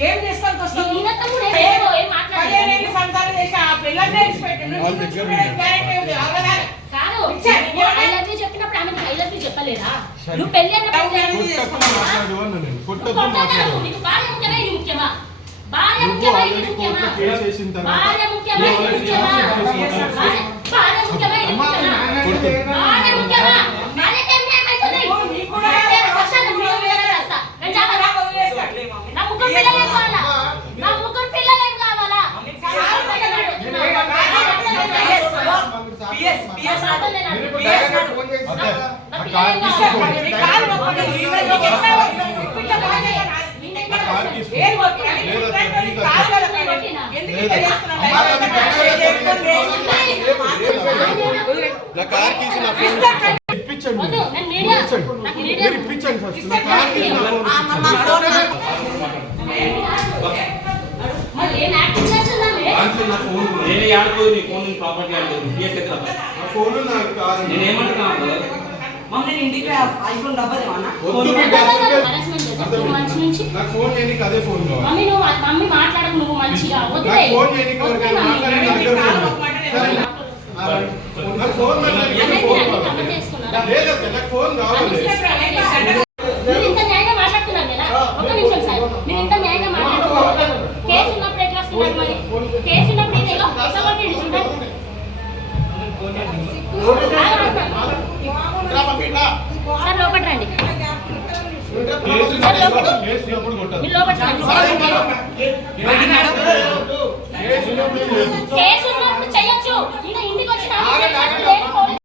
ఏం చేసుకొని వస్తావు? సంసారం చేసి ఆ పిల్లల్ని చెప్పినప్పుడు ఆమె ఐ లవ్ యూ చెప్పలేదా? నువ్వు పెళ్లి ముఖ్యమా? భార్య ముఖ్యమా ఇది ముఖ్యమా? భార్య ముఖ్యమా ఇది ముఖ్యమా? భార్య ముఖ్యమా ఇది ముఖ్యమా? భార్య ముఖ్యమా? భార్యకేం ఏమైతుంది? నా ముగ్గురు పిల్లలేం కావాలా? నా ముగ్గురు పిల్లలేం కావాలా? మమ్మీ మాట్లాడకు నువ్వు మంచిగా ఇంత న్యాయంగా మాట్లాడుతున్నాను కదా. ఒక నిమిషం సార్, మీరు ఇంత న్యాయంగా మాట్లాడుతున్నారు. కేసు ఉన్నప్పుడు ఎట్లా వస్తున్నారు? మరి కేసు ఉన్నప్పుడు సార్ లోపల రండి. మీరు లోపల రండి. కేసు